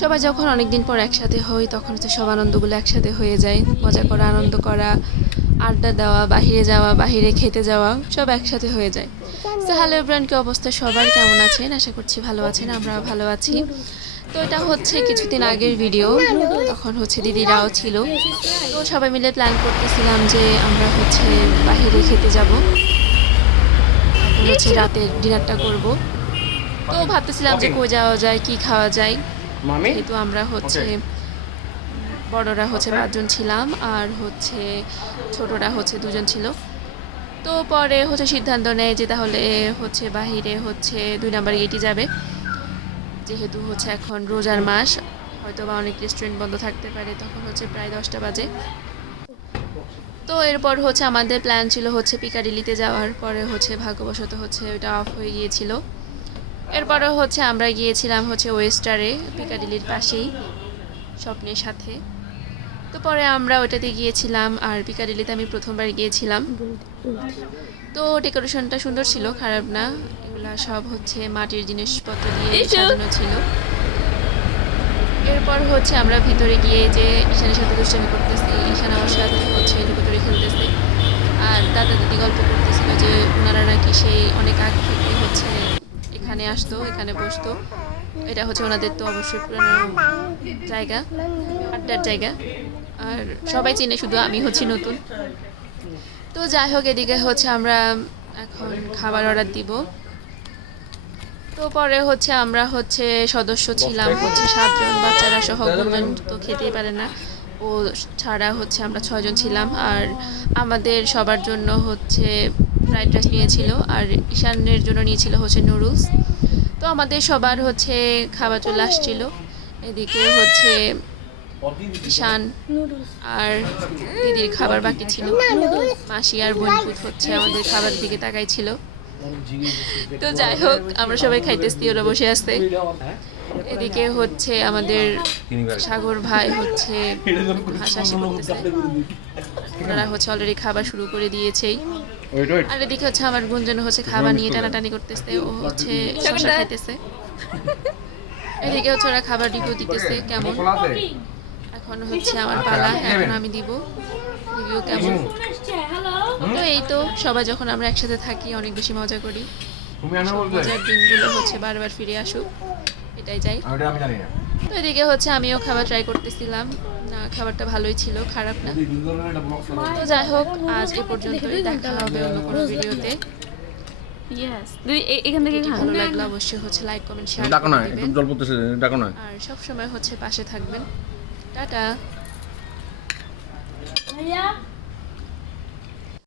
সবাই যখন অনেকদিন পর একসাথে হই তখন হচ্ছে সব আনন্দগুলো একসাথে হয়ে যায়। মজা করা আনন্দ করা আড্ডা দেওয়া বাহিরে যাওয়া বাহিরে খেতে যাওয়া সব একসাথে হয়ে যায়। তো হ্যালো এভরান কি অবস্থা সবার? কেমন আছেন? আশা করছি ভালো আছেন আমরা ভালো আছি। তো এটা হচ্ছে কিছুদিন আগের ভিডিও তখন হচ্ছে দিদিরাও ছিল। তো সবাই মিলে প্ল্যান করতেছিলাম যে আমরা হচ্ছে বাহিরে খেতে যাব। হচ্ছে রাতের ডিনারটা করব। তো ভাবতেছিলাম যে কই যাওয়া যায় কি খাওয়া যায়। যেহেতু আমরা হচ্ছে বড়রা হচ্ছে পাঁচজন ছিলাম আর হচ্ছে ছোটরা হচ্ছে দুজন ছিল। তো পরে হচ্ছে সিদ্ধান্ত নেয় যে তাহলে হচ্ছে বাহিরে হচ্ছে দুই নাম্বার গেটই যাবে। যেহেতু হচ্ছে এখন রোজার মাস হয়তো বা অনেক রেস্টুরেন্ট বন্ধ থাকতে পারে তখন হচ্ছে প্রায় দশটা বাজে। তো এরপর হচ্ছে আমাদের প্ল্যান ছিল হচ্ছে পিকাডিলিতে যাওয়ার পরে হচ্ছে ভাগ্যবশত হচ্ছে ওটা অফ হয়ে গিয়েছিল। এরপরে হচ্ছে আমরা গিয়েছিলাম হচ্ছে ওয়েস্টারে পিকাডিলির পাশেই স্বপ্নের সাথে। তো পরে আমরা ওটাতে গিয়েছিলাম আর পিকাডিলিতে আমি প্রথমবার গিয়েছিলাম। তো ডেকোরেশনটা সুন্দর ছিল খারাপ না। এগুলা সব হচ্ছে মাটির জিনিসপত্র দিয়ে সাজানো ছিল। এরপর হচ্ছে আমরা ভিতরে গিয়ে যে ঈশানের সাথে দুষ্টামি করতেছি ঈশান আমার সাথে হচ্ছে লুকোচুরি খেলতেছে। আর দাদা দিদি গল্প করতেছিল যে ওনারা নাকি সেই অনেক আগে থেকে হচ্ছে এখানে আসতো, এখানে বসতো। এটা হচ্ছে ওনাদের তো অবশ্যই পুরনো জায়গা, আড্ডার জায়গা। আর সবাই চিনে, শুধু আমি হচ্ছি নতুন। তো যাই হোক, এদিকে হচ্ছে আমরা এখন খাবার অর্ডার দিব। তো পরে হচ্ছে আমরা হচ্ছে সদস্য ছিলাম হচ্ছে সাতজন, বাচ্চারা সহ গুঞ্জন তো খেতেই পারে না। ও ছাড়া হচ্ছে আমরা ছয়জন ছিলাম। আর আমাদের সবার জন্য হচ্ছে ফ্রাইড রাইস নিয়েছিল আর ঈশানের জন্য নিয়েছিল হচ্ছে নুডলস। তো আমাদের সবার হচ্ছে খাবার চলে আসছিল। এদিকে হচ্ছে ঈশান আর দিদির খাবার বাকি ছিল। মাসি আর বোনপুত হচ্ছে আমাদের খাবার দিকে তাকাই ছিল তো যাই হোক, আমরা সবাই খাইতেছি, ওরা বসে আছে। এদিকে হচ্ছে আমাদের সাগর ভাই হচ্ছে হাসাহাসি করতেছে। ওনারা হচ্ছে অলরেডি খাবার শুরু করে দিয়েছেই। আর এদিকে হচ্ছে আমার গুঞ্জন হচ্ছে খাবার নিয়ে টানাটানি করতেছে ও হচ্ছে শসা খাইতেছে। এদিকে হচ্ছে ওরা খাবার রিভিউ দিতেছে কেমন? এখন হচ্ছে আমার পালা এখন আমি দিব। রিভিউ কেমন? তো এই তো সবাই যখন আমরা একসাথে থাকি অনেক বেশি মজা করি। মজার দিনগুলো হচ্ছে বারবার ফিরে আসুক। এটাই চাই আমি জানি না। তো এদিকে হচ্ছে আমিও খাবার ট্রাই করতেছিলাম। খাবারটা ভালোই ছিল খারাপ না। তো যাই হোক আজ এ পর্যন্তই দেখা হবে অন্য কোনো ভিডিওতে। ইয়েস এখান থেকে ভালো লাগল অবশ্যই হচ্ছে লাইক কমেন্ট শেয়ার ডাকো না একটু জল পড়তেছে ডাকো না। আর সব সময় হচ্ছে পাশে থাকবেন। টাটা। ভাইয়া?